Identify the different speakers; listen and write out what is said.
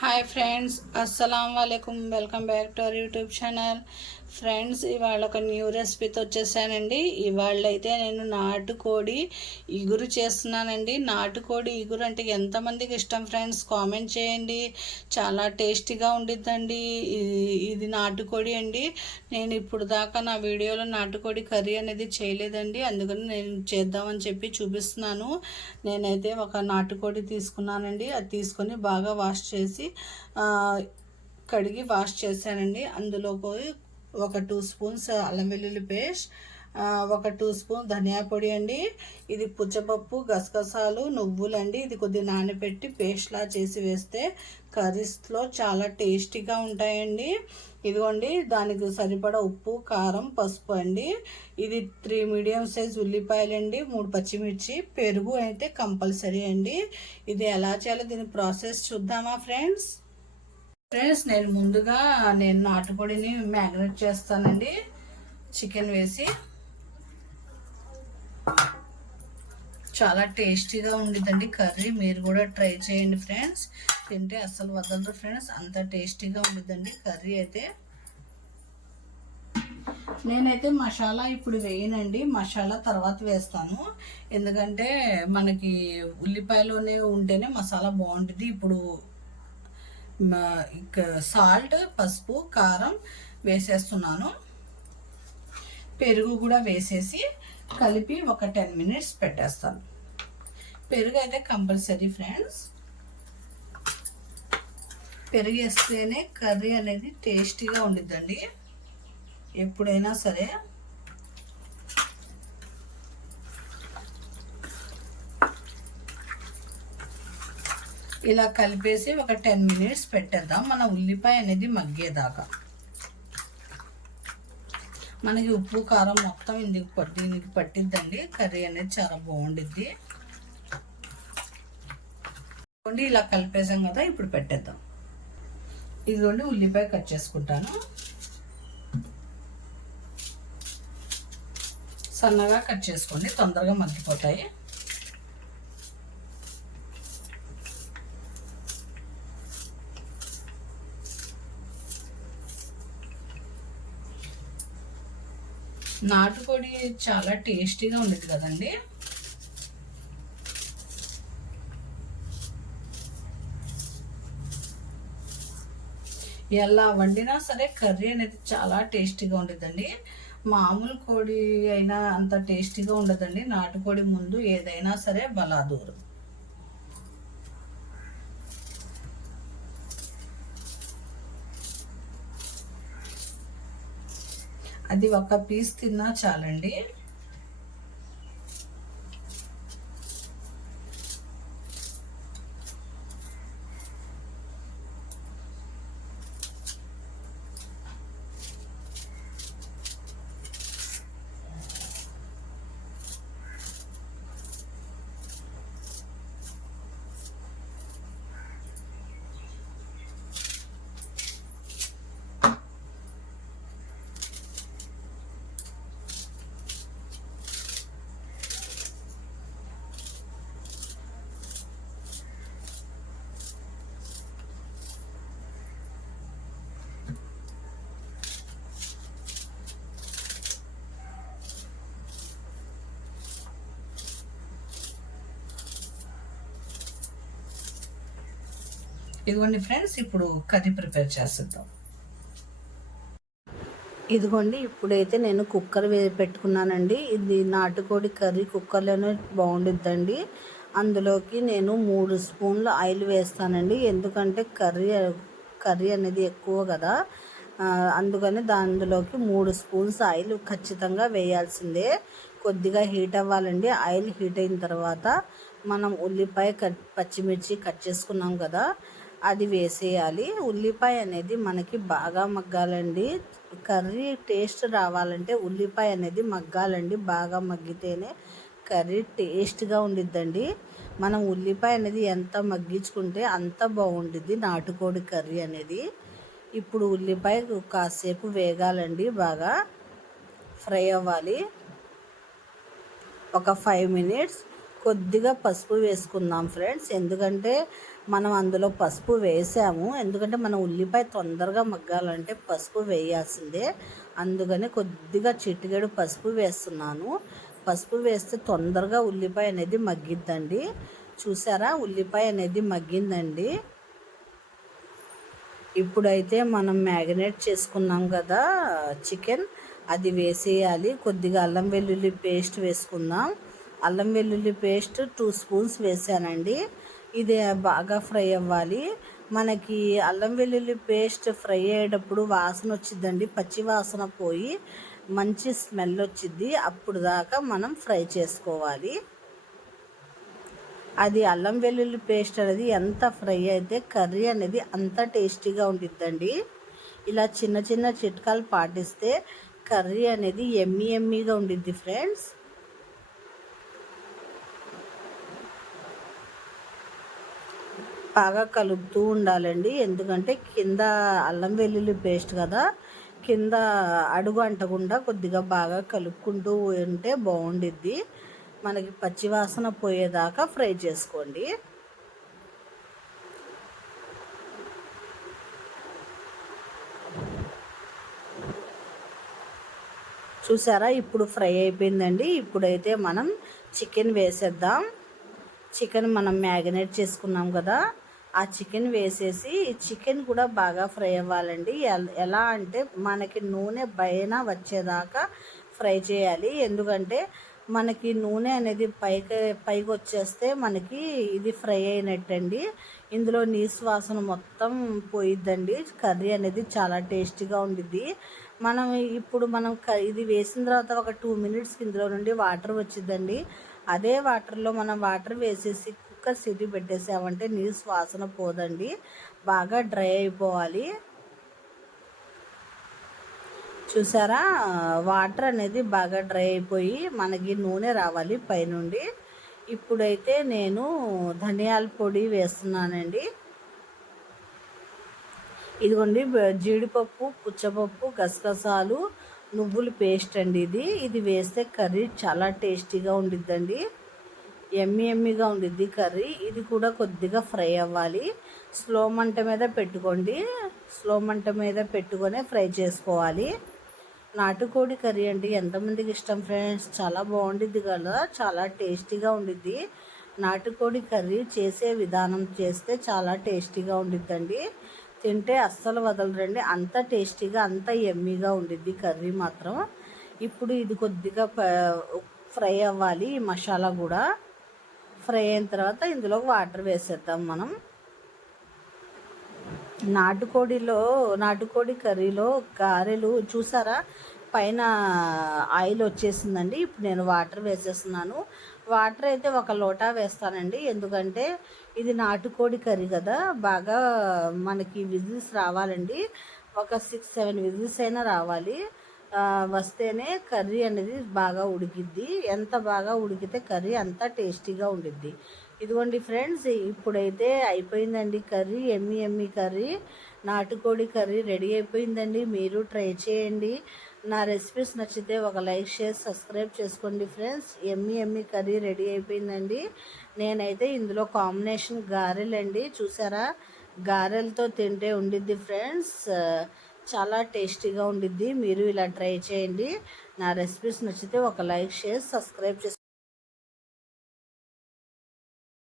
Speaker 1: हाय friends अस्सलाम वालेकुम welcome back to our YouTube channel friends ఇవాళ ఒక న్యూ రెసిపీతో వచ్చేసానండి. ఇవాళ అయితే నేను నాటుకోడి ఇగురు చేస్తున్నానండి. నాటుకోడి ఇగురు అంటే ఎంతమందికి ఇష్టం ఫ్రెండ్స్? కామెంట్ చేయండి. చాలా టేస్టీగా ఉండిద్దండి. ఇది నాటుకోడి అండి. నేను ఇప్పుడు దాకా నా వీడియోలో నాటుకోడి కర్రీ అనేది చేయలేదండి. అందుకని నేను చేద్దామని చెప్పి చూపిస్తున్నాను. నేనైతే ఒక నాటుకోడి తీసుకున్నానండి. అది తీసుకొని బాగా వాష్ చేసి కడిగి వాష్ చేశానండి. అందులో పోయి ఒక టూ స్పూన్స్ అల్లం వెల్లుల్లి పేస్ట్ ఒక టూ స్పూన్ ధనియా పొడి అండి. ఇది పుచ్చపప్పు గసగసాలు నువ్వులు అండి ఇది కొద్దిగా నానబెట్టి పేస్ట్లా చేసి వేస్తే కర్రీస్లో చాలా టేస్టీగా ఉంటాయండి. ఇదిగోండి దానికి సరిపడా ఉప్పు కారం పసుపు అండి. ఇది త్రీ మీడియం సైజ్ ఉల్లిపాయలండి మూడు పచ్చిమిర్చి పెరుగు అయితే కంపల్సరీ అండి. ఇది ఎలా చేయాలో దీని ప్రాసెస్ చూద్దామా ఫ్రెండ్స్? ఫ్రెండ్స్ నేను ముందుగా నేను నాటుపొడిని మ్యాగ్నేట్ చేస్తానండి. చికెన్ వేసి. చాలా టేస్టీగా ఉండిద్దండి కర్రీ. మీరు కూడా ట్రై చేయండి ఫ్రెండ్స్. తింటే అస్సలు వదలరు ఫ్రెండ్స్. అంత టేస్టీగా ఉండిద్దండి కర్రీ అయితే. నేనైతే మసాలా ఇప్పుడు వేయనండి. మసాలా తర్వాత వేస్తాను. ఎందుకంటే మనకి ఉల్లిపాయలోనే ఉంటేనే మసాలా బాగుంటుంది. ఇప్పుడు సాల్ట్ పసుపు కారం వేసేస్తున్నాను. పెరుగు కూడా వేసేసి కలిపి ఒక టెన్ మినిట్స్ పెట్టేస్తాను. పెరుగు అయితే కంపల్సరీ ఫ్రెండ్స్. పెరుగు వేస్తేనే కర్రీ అనేది టేస్టీగా ఉండిద్దండి. ఎప్పుడైనా సరే ఇలా కలిపేసి ఒక టెన్ మినిట్స్ పెట్టేద్దాం. మన ఉల్లిపాయ అనేది మగ్గేదాకా. మనకి ఉప్పు కారం మొత్తం ఇందుకు పట్టి దీనికి పట్టిద్దండి. కర్రీ అనేది చాలా బాగుండిద్ది. ఇలా కలిపేసాం కదా ఇప్పుడు పెట్టేద్దాం. ఇదిగోండి ఉల్లిపాయ కట్ చేసుకుంటాను. సన్నగా కట్ చేసుకోండి తొందరగా మగ్గిపోతాయి. నాటుకోడి చాలా టేస్టీగా ఉండేది కదండి. ఎలా వండినా సరే కర్రీ అనేది చాలా టేస్టీగా ఉండేదండి మామూలు కోడి అయినా అంత టేస్టీగా ఉండదండి. నాటుకోడి ముందు ఏదైనా సరే బలాదూరు. అది ఒక పీస్ తిన్నా చాలండి. ఇదిగోండి ఫ్రెండ్స్ ఇప్పుడు కర్రీ ప్రిపేర్ చేసేద్దాం. ఇదిగోండి ఇప్పుడైతే నేను కుక్కర్ పెట్టుకున్నానండి. ఇది నాటుకోడి కర్రీ కుక్కర్లోనే బాగుండిద్దండి. అందులోకి నేను మూడు స్పూన్లు ఆయిల్ వేస్తానండి. ఎందుకంటే కర్రీ కర్రీ అనేది ఎక్కువ కదా. అందుకని దానిలోకి మూడు స్పూన్స్ ఆయిల్ ఖచ్చితంగా వేయాల్సిందే. కొద్దిగా హీట్ అవ్వాలండి. ఆయిల్ హీట్ అయిన తర్వాత మనం ఉల్లిపాయ కట్ పచ్చిమిర్చి కట్ చేసుకున్నాం కదా. అది వేసేయాలి. ఉల్లిపాయ అనేది మనకి బాగా మగ్గాలండి. కర్రీ టేస్ట్ రావాలంటే ఉల్లిపాయ అనేది మగ్గాలండి. బాగా మగ్గితేనే కర్రీ టేస్ట్గా ఉండిద్దండి. మనం ఉల్లిపాయ అనేది ఎంత మగ్గించుకుంటే అంత బాగుండిద్ది నాటుకోడి కర్రీ అనేది. ఇప్పుడు ఉల్లిపాయ కాసేపు వేగాలండి బాగా. ఫ్రై అవ్వాలి. ఒక ఫైవ్ మినిట్స్ కొద్దిగా పసుపు వేసుకుందాం ఫ్రెండ్స్. ఎందుకంటే మనం అందులో పసుపు వేసాము. ఎందుకంటే మనం ఉల్లిపాయ తొందరగా మగ్గాలంటే పసుపు వేయాల్సిందే. అందుకని కొద్దిగా చిటికెడు పసుపు వేస్తున్నాను. పసుపు వేస్తే తొందరగా ఉల్లిపాయ అనేది మగ్గిద్దండి. చూసారా? ఉల్లిపాయ అనేది మగ్గిందండి. ఇప్పుడైతే మనం మ్యారినేట్ చేసుకున్నాం కదా చికెన్. అది వేసేయాలి. కొద్దిగా అల్లం వెల్లుల్లి పేస్ట్ వేసుకుందాం. అల్లం వెల్లుల్లి పేస్ట్ టూ స్పూన్స్ వేసానండి. ఇది బాగా ఫ్రై అవ్వాలి. మనకి అల్లం వెల్లుల్లి పేస్ట్ ఫ్రై అయ్యేటప్పుడు వాసన వచ్చిందండి పచ్చి వాసన పోయి మంచి స్మెల్ వచ్చింది అప్పుడు దాకా మనం ఫ్రై చేసుకోవాలి. అది అల్లం వెల్లుల్లి పేస్ట్ అనేది ఎంత ఫ్రై అయితే కర్రీ అనేది అంత టేస్టీగా ఉంటుందండి ఇలా చిన్న చిన్న చిట్కాలు పాటిస్తే కర్రీ అనేది ఎమ్మి ఎమ్మిగా ఉండిద్ది ఫ్రెండ్స్. బాగా కలుపుతూ ఉండాలండి. ఎందుకంటే కింద అల్లం వెల్లుల్లి పేస్ట్ కదా కింద అడుగు అంటకుండా కొద్దిగా బాగా కలుపుకుంటూ ఉంటే బాగుండిద్ది. మనకి పచ్చివాసన పోయేదాకా ఫ్రై చేసుకోండి. చూసారా? ఇప్పుడు ఫ్రై అయిపోయిందండి. ఇప్పుడైతే మనం చికెన్ వేసేద్దాం. చికెన్ మనం మ్యారినేట్ చేసుకున్నాం కదా ఆ చికెన్ వేసేసి చికెన్ కూడా బాగా ఫ్రై అవ్వాలండి. ఎలా అంటే మనకి నూనె పైన వచ్చేదాకా ఫ్రై చేయాలి. ఎందుకంటే మనకి నూనె అనేది పైకి పైకి వచ్చేస్తే మనకి ఇది ఫ్రై అయినట్టండి. ఇందులో నీశ్వాసన వాసన మొత్తం పోయిద్దండి. కర్రీ అనేది చాలా టేస్టీగా ఉండిద్ది. మనం ఇప్పుడు మనం ఇది వేసిన తర్వాత ఒక టూ మినిట్స్కి ఇందులో నుండి వాటర్ వచ్చిందండి అదే వాటర్లో మనం వాటర్ వేసేసి ఒక్క సిటీ పెట్టేసామంటే నీ వాసన పోదండి. బాగా డ్రై అయిపోవాలి. చూసారా? వాటర్ అనేది బాగా డ్రై అయిపోయి మనకి నూనె రావాలి పైనుండి. ఇప్పుడైతే నేను ధనియాల పొడి వేస్తున్నానండి. ఇదిగోండి జీడిపప్పు పుచ్చపప్పు గసగసాలు నువ్వుల పేస్ట్ అండి ఇది. ఇది వేస్తే కర్రీ చాలా టేస్టీగా ఉండిద్దండి. ఎమ్మి ఎమ్మిగా ఉండిద్ది కర్రీ. ఇది కూడా కొద్దిగా ఫ్రై అవ్వాలి. స్లో మంట మీద పెట్టుకోండి. స్లో మంట మీద పెట్టుకొని ఫ్రై చేసుకోవాలి. నాటుకోడి కర్రీ అంటే ఎంతమందికి ఇష్టం ఫ్రెండ్స్? చాలా బాగుండిద్ది కదా. చాలా టేస్టీగా ఉండిద్ది. నాటుకోడి కర్రీ చేసే విధానం చేస్తే చాలా టేస్టీగా ఉండిద్దండి. తింటే అస్సలు వదలరండి. అంత టేస్టీగా అంత ఎమ్మీగా ఉండిద్ది కర్రీ మాత్రం. ఇప్పుడు ఇది కొద్దిగా ఫ్రై అవ్వాలి ఈ మసాలా కూడా. ఫ్రై అయిన తర్వాత ఇందులో వాటర్ వేసేద్దాం మనం. నాటుకోడిలో నాటుకోడి కర్రీలో గారెలు చూసారా? పైన ఆయిల్ వచ్చేసిందండి. ఇప్పుడు నేను వాటర్ వేసేస్తున్నాను. వాటర్ అయితే ఒక లోటా వేస్తానండి. ఎందుకంటే ఇది నాటుకోడి కర్రీ కదా. బాగా మనకి విజిల్స్ రావాలండి. ఒక సిక్స్ సెవెన్ విజిల్స్ అయినా రావాలి. వస్తేనే కర్రీ అనేది బాగా ఉడికిద్ది. ఎంత బాగా ఉడికితే కర్రీ అంత టేస్టీగా ఉండిద్ది. ఇదిగోండి ఫ్రెండ్స్ ఇప్పుడైతే అయిపోయిందండి కర్రీ ఎమ్మి ఎమ్మి కర్రీ. నాటుకోడి కర్రీ రెడీ అయిపోయిందండి. మీరు ట్రై చేయండి. నా రెసిపీస్ నచ్చితే ఒక లైక్ షేర్ సబ్స్క్రైబ్ చేసుకోండి friends. Yummy yummy curry ready అయిపోయిందండి. నేనైతే ఇందులో కాంబినేషన్ గారెలండి. చూసారా? గారెలతో తింటే ఉండిద్ది ఫ్రెండ్స్. చాలా టేస్టీగా ఉండిద్ది. మీరు ఇలా ట్రై చేయండి. నా రెసిపీస్ నచ్చితే ఒక లైక్ షేర్ సబ్స్క్రైబ్ చేసుకోండి.